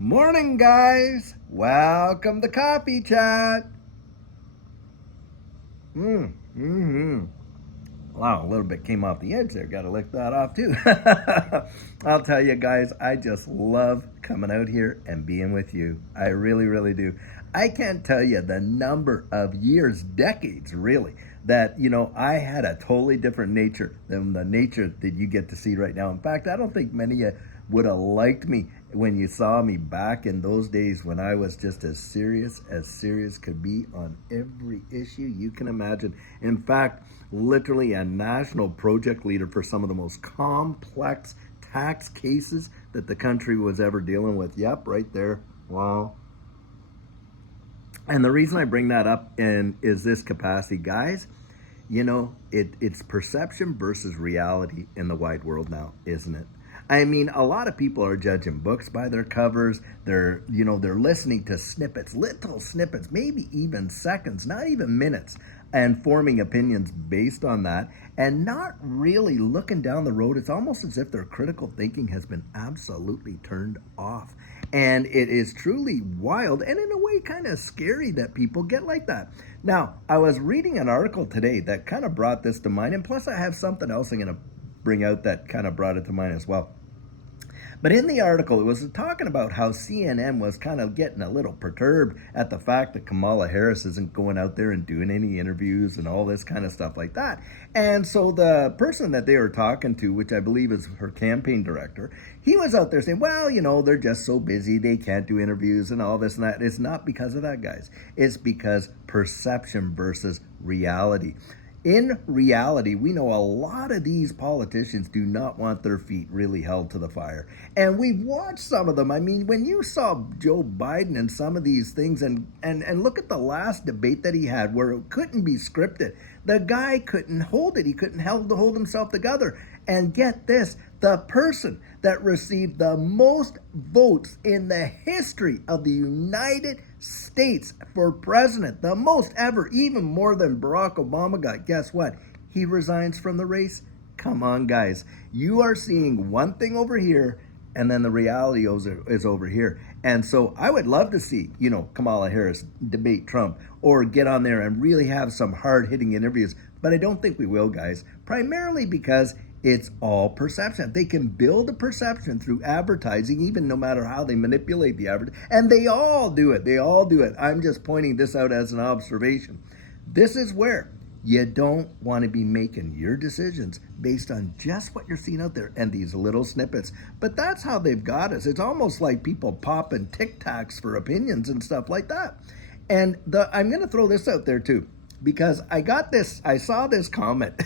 Morning, guys. Welcome to Coffee Chat. Mm-hmm. Wow, a little bit came off the edge there. Got to lick that off too. I'll tell you guys, I just love coming out here and being with you. I really, really do. I can't tell you the number of years, decades, really, that, I had a totally different nature than the nature that you get to see right now. In fact, I don't think many of you would have liked me when you saw me back in those days when I was just as serious could be on every issue you can imagine. In fact, literally a national project leader for some of the most complex tax cases that the country was ever dealing with. Yep, right there. Wow. And the reason I bring that up is this capacity, guys. It's perception versus reality in the wide world now, isn't it? I mean, a lot of people are judging books by their covers. They're listening to snippets, little snippets, maybe even seconds, not even minutes, and forming opinions based on that and not really looking down the road. It's almost as if their critical thinking has been absolutely turned off. And it is truly wild and in a way kind of scary that people get like that. Now, I was reading an article today that kind of brought this to mind. And plus, I have something else I'm going to bring out that kind of brought it to mind as well. But in the article, it was talking about how CNN was kind of getting a little perturbed at the fact that Kamala Harris isn't going out there and doing any interviews and all this kind of stuff like that. And so the person that they were talking to, which I believe is her campaign director, he was out there saying, well, they're just so busy, they can't do interviews and all this and that. It's not because of that, guys. It's because perception versus reality. In reality, we know a lot of these politicians do not want their feet really held to the fire. And we've watched some of them. I mean, when you saw Joe Biden and some of these things, and look at the last debate that he had where it couldn't be scripted. The guy couldn't hold it. He couldn't hold himself together. And get this, the person that received the most votes in the history of the United States for president, the most ever, even more than Barack Obama got, guess what? He resigns from the race. Come on, guys. You are seeing one thing over here, and then the reality is over here. And so I would love to see, Kamala Harris debate Trump or get on there and really have some hard-hitting interviews. But I don't think we will, guys, primarily because it's all perception. They can build a perception through advertising, even no matter how they manipulate the advertising. And they all do it. They all do it. I'm just pointing this out as an observation. This is where you don't want to be making your decisions based on just what you're seeing out there and these little snippets. But that's how they've got us. It's almost like people popping Tic Tacs for opinions and stuff like that. And I'm going to throw this out there too, because I saw this comment.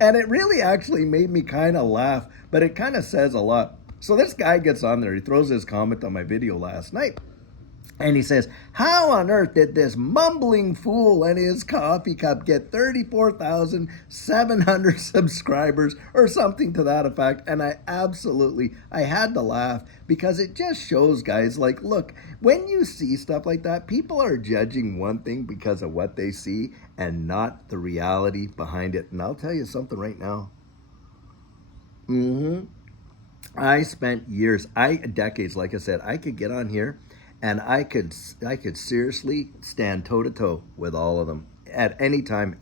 And it really actually made me kind of laugh, but it kind of says a lot. So this guy gets on there, he throws his comment on my video last night, and he says, how on earth did this mumbling fool and his coffee cup get 34,700 subscribers or something to that effect? And I had to laugh because it just shows, guys, like, look, when you see stuff like that, people are judging one thing because of what they see and not the reality behind it. And I'll tell you something right now. I spent decades, like I said, I could get on here and I could seriously stand toe to toe with all of them at any time.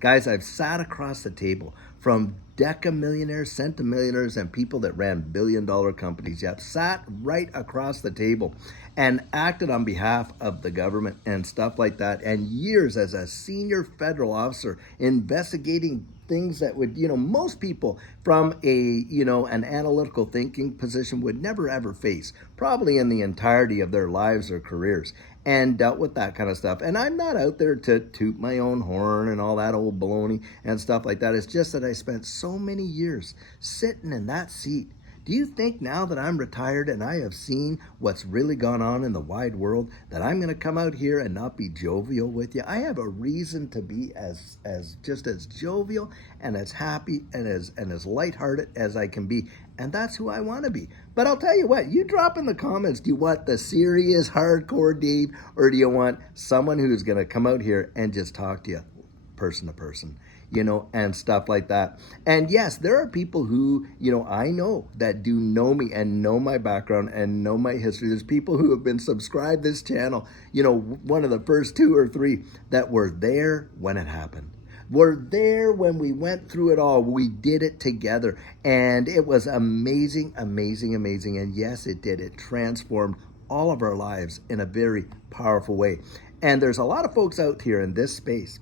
Guys, I've sat across the table from deca millionaires, centimillionaires, and people that ran billion-dollar companies. Yep, sat right across the table and acted on behalf of the government and stuff like that. And years as a senior federal officer investigating things that would, most people from an analytical thinking position would never ever face, probably in the entirety of their lives or careers, and dealt with that kind of stuff. And I'm not out there to toot my own horn and all that old baloney and stuff like that. It's just that I spent so many years sitting in that seat. Do you think now that I'm retired and I have seen what's really gone on in the wide world that I'm going to come out here and not be jovial with you? I have a reason to be as jovial and as happy and as lighthearted as I can be. And that's who I want to be. But I'll tell you what, you drop in the comments, do you want the serious hardcore Dave, or do you want someone who's going to come out here and just talk to you person to person? and stuff like that. And yes, there are people who, I know that do know me and know my background and know my history. There's people who have been subscribed to this channel, one of the first 2 or 3 that were there when it happened. We're there when we went through it all. We did it together. And it was amazing, amazing, amazing. And yes, it did. It transformed all of our lives in a very powerful way. And there's a lot of folks out here in this space.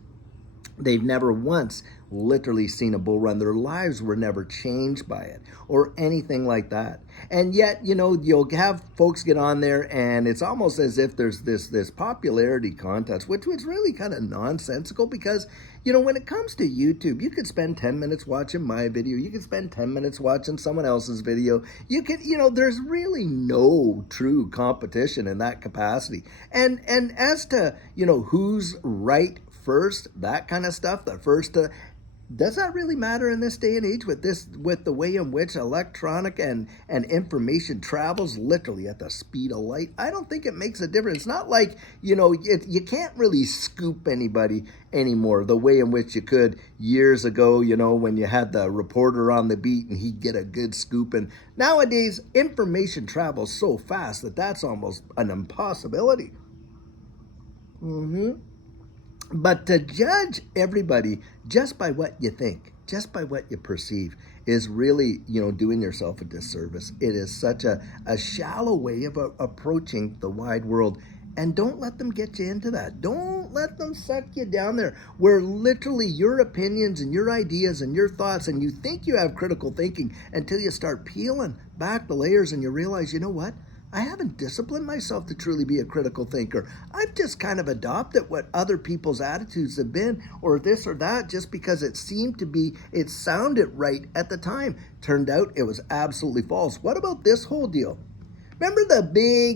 They've never once literally seen a bull run. Their lives were never changed by it or anything like that. And yet, you'll have folks get on there and it's almost as if there's this popularity contest, which was really kind of nonsensical because, when it comes to YouTube, you could spend 10 minutes watching my video. You could spend 10 minutes watching someone else's video. You could, there's really no true competition in that capacity. And as to, who's right first, that kind of stuff, the first does that really matter in this day and age with the way in which electronic and information travels literally at the speed of light? I don't think it makes a difference. It's not like, you can't really scoop anybody anymore the way in which you could years ago, when you had the reporter on the beat and he'd get a good scoop. And nowadays, information travels so fast that that's almost an impossibility. But to judge everybody just by what you think, just by what you perceive, is really, doing yourself a disservice. It is such a shallow way of approaching the wide world. And don't let them get you into that. Don't let them suck you down there where literally your opinions and your ideas and your thoughts, and you think you have critical thinking until you start peeling back the layers and you realize, you know what? I haven't disciplined myself to truly be a critical thinker. I've just kind of adopted what other people's attitudes have been, or this or that, just because it sounded right at the time. Turned out it was absolutely false. What about this whole deal? Remember the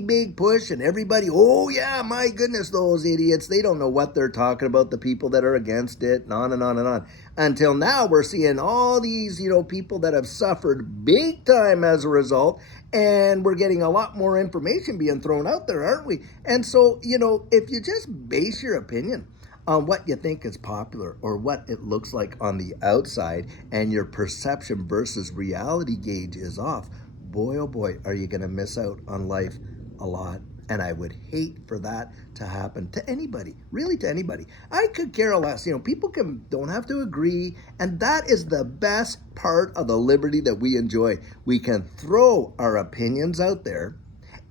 big push and everybody, oh yeah, my goodness, those idiots, they don't know what they're talking about, the people that are against it, and on and on and on. Until now, we're seeing all these, people that have suffered big time as a result, and we're getting a lot more information being thrown out there, aren't we? And so, if you just base your opinion on what you think is popular or what it looks like on the outside, and your perception versus reality gauge is off, boy, oh boy, are you going to miss out on life a lot. And I would hate for that to happen to anybody, really to anybody. I could care less. People don't have to agree. And that is the best part of the liberty that we enjoy. We can throw our opinions out there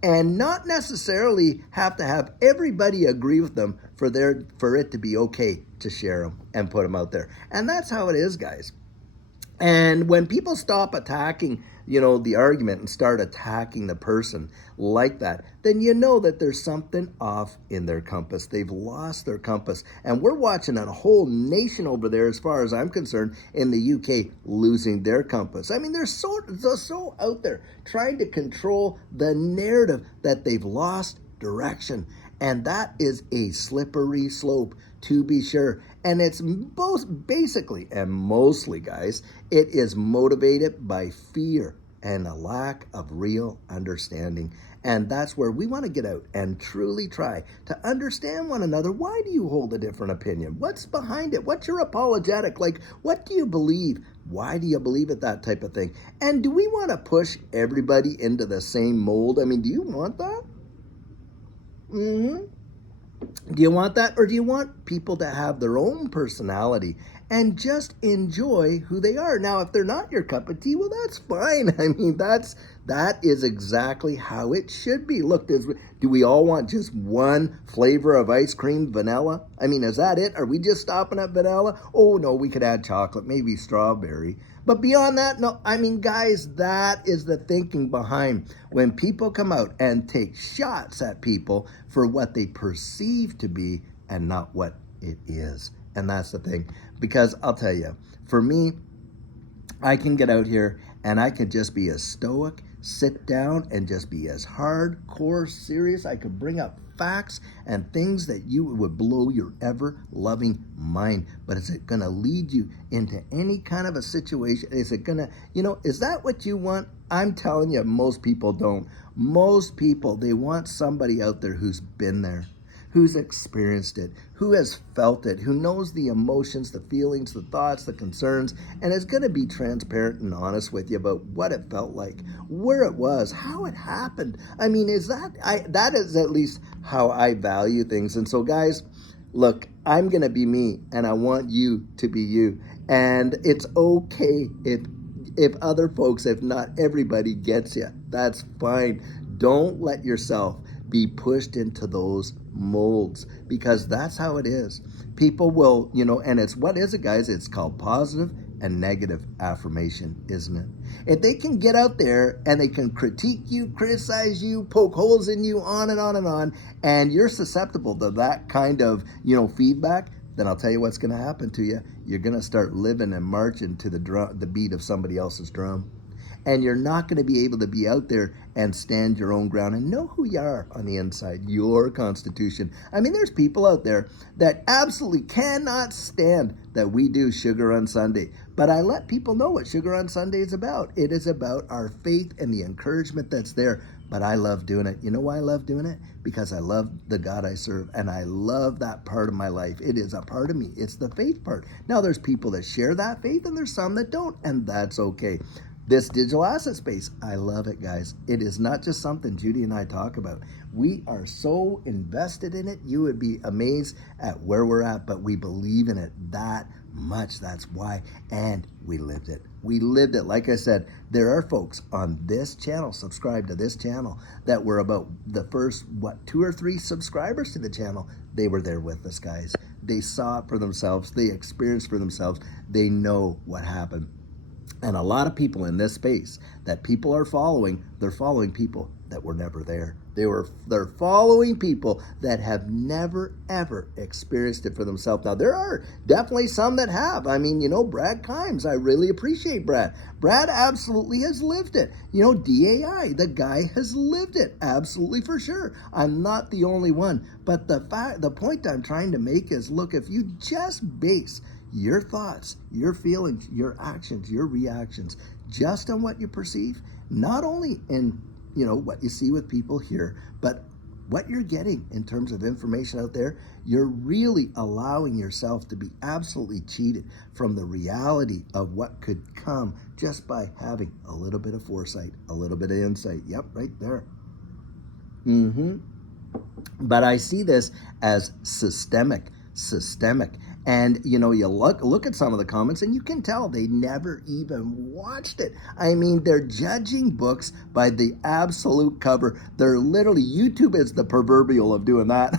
and not necessarily have to have everybody agree with them for it to be okay to share them and put them out there. And that's how it is, guys. And when people stop attacking, the argument and start attacking the person like that, then you know that there's something off in their compass. They've lost their compass. And we're watching a whole nation over there, as far as I'm concerned, in the UK losing their compass. I mean, they're so out there trying to control the narrative that they've lost direction. And that is a slippery slope, to be sure. And it's both basically and mostly, guys, it is motivated by fear and a lack of real understanding. And that's where we want to get out and truly try to understand one another. Why do you hold a different opinion? What's behind it? What's your apologetic? Like, what do you believe? Why do you believe it? That type of thing. And do we want to push everybody into the same mold? I mean, do you want that? Do you want that? Or do you want people to have their own personality and just enjoy who they are? Now, if they're not your cup of tea, well, that's fine. I mean, that is exactly how it should be. Look, do we all want just one flavor of ice cream, vanilla? I mean, is that it? Are we just stopping at vanilla? Oh, no, we could add chocolate, maybe strawberry. But beyond that, no. I mean, guys, that is the thinking behind when people come out and take shots at people for what they perceive to be and not what it is. And that's the thing. Because I'll tell you, for me, I can get out here and I can just be as stoic, sit down and just be as hardcore serious. I could bring up facts and things that you would blow your ever-loving mind. But is it going to lead you into any kind of a situation? Is it going to, is that what you want? I'm telling you, most people don't. Most people, they want somebody out there who's been there, who's experienced it, who has felt it, who knows the emotions, the feelings, the thoughts, the concerns, and is going to be transparent and honest with you about what it felt like, where it was, how it happened. I mean, that is at least how I value things. And so, guys, look, I'm going to be me, and I want you to be you. And it's okay if other folks, if not everybody gets you. That's fine. Don't let yourself be pushed into those molds, because that's how it is. People will, and it's, what is it, guys? It's called positive and negative affirmation, isn't it? If they can get out there and they can critique you, criticize you, poke holes in you, on and on and on, and you're susceptible to that kind of, feedback, then I'll tell you what's going to happen to you. You're going to start living and marching to the beat of somebody else's drum. And you're not going to be able to be out there and stand your own ground and know who you are on the inside, your constitution. I mean, there's people out there that absolutely cannot stand that we do Sugar on Sunday. But I let people know what Sugar on Sunday is about. It is about our faith and the encouragement that's there. But I love doing it. You know why I love doing it? Because I love the God I serve, and I love that part of my life. It is a part of me. It's the faith part. Now, there's people that share that faith, and there's some that don't, and that's okay. This digital asset space, I love it, guys. It is not just something Judy and I talk about. We are so invested in it. You would be amazed at where we're at, but we believe in it that much. That's why. And we lived it. We lived it. Like I said, there are folks on this channel, subscribe to this channel, that were about the first, 2 or 3 subscribers to the channel. They were there with us, guys. They saw it for themselves. They experienced for themselves. They know what happened. And a lot of people in this space that people are following, they're following people that were never there. They're following people that have never, ever experienced it for themselves. Now, there are definitely some that have. I mean, Brad Kimes, I really appreciate Brad. Brad absolutely has lived it. DAI, the guy has lived it, absolutely, for sure. I'm not the only one. But the point I'm trying to make is, look, if you just base your thoughts, your feelings, your actions, your reactions, just on what you perceive, not only in, what you see with people here, but what you're getting in terms of information out there, you're really allowing yourself to be absolutely cheated from the reality of what could come just by having a little bit of foresight, a little bit of insight. Yep, right there. But I see this as systemic. And, you look at some of the comments and you can tell they never even watched it. I mean, they're judging books by the absolute cover. They're literally, YouTube is the proverbial of doing that.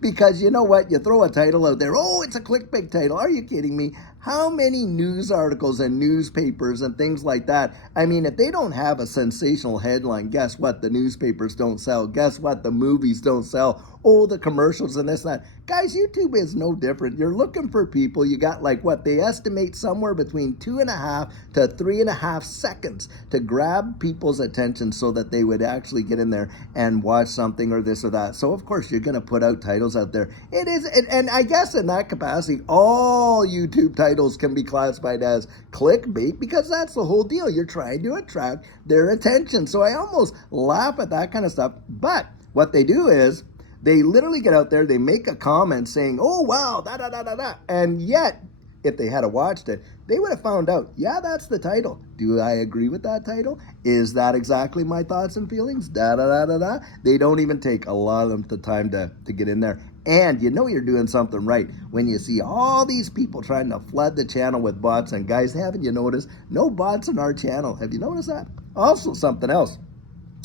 Because you know what? You throw a title out there. Oh, it's a clickbait title. Are you kidding me? How many news articles and newspapers and things like that? I mean, if they don't have a sensational headline, guess what? The newspapers don't sell. Guess what? The movies don't sell. Oh, the commercials and this and that. Guys, YouTube is no different. You're looking for people. You got they estimate somewhere between 2.5 to 3.5 seconds to grab people's attention so that they would actually get in there and watch something or this or that. So, of course, you're going to put out titles out there. And I guess in that capacity, all YouTube titles can be classified as clickbait, because that's the whole deal. You're trying to attract their attention. So I almost laugh at that kind of stuff. But what they do is, they literally get out there, they make a comment saying, oh, wow, da-da-da-da-da. And yet, if they had watched it, they would have found out, yeah, that's the title. Do I agree with that title? Is that exactly my thoughts and feelings? Da-da-da-da-da. They don't even take a lot of the time to get in there. And you're doing something right when you see all these people trying to flood the channel with bots. And guys, haven't you noticed? No bots in our channel. Have you noticed that? Also, something else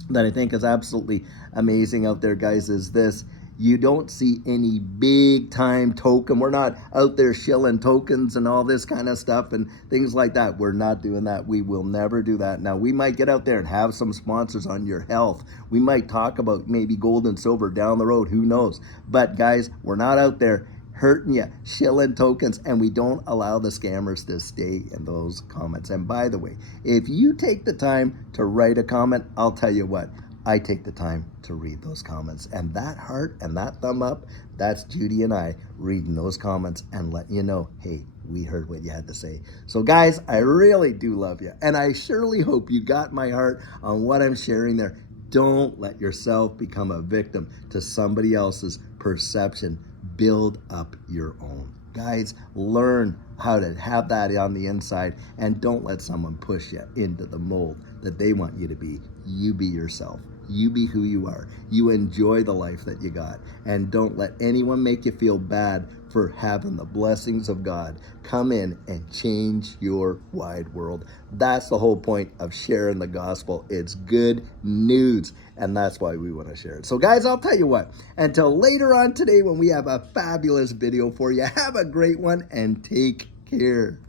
that I think is absolutely amazing out there, guys, is this. You don't see any big time token. We're not out there shilling tokens and all this kind of stuff and things like that. We're not doing that. We will never do that. Now, we might get out there and have some sponsors on your health. We might talk about maybe gold and silver down the road. Who knows? But guys, we're not out there hurting you, shilling tokens, and we don't allow the scammers to stay in those comments. And by the way, if you take the time to write a comment, I'll tell you what, I take the time to read those comments. And that heart and that thumb up, that's Judy and I reading those comments and letting you know, hey, we heard what you had to say. So guys, I really do love you. And I surely hope you got my heart on what I'm sharing there. Don't let yourself become a victim to somebody else's perception. Build up your own. Guys, learn how to have that on the inside, and don't let someone push you into the mold that they want you to be. You be yourself. You be who you are. You enjoy the life that you got, and don't let anyone make you feel bad for having the blessings of God come in and change your wide world. That's the whole point of sharing the gospel. It's good news, and that's why we want to share it. So guys, I'll tell you what, until later on today when we have a fabulous video for you, have a great one and take care.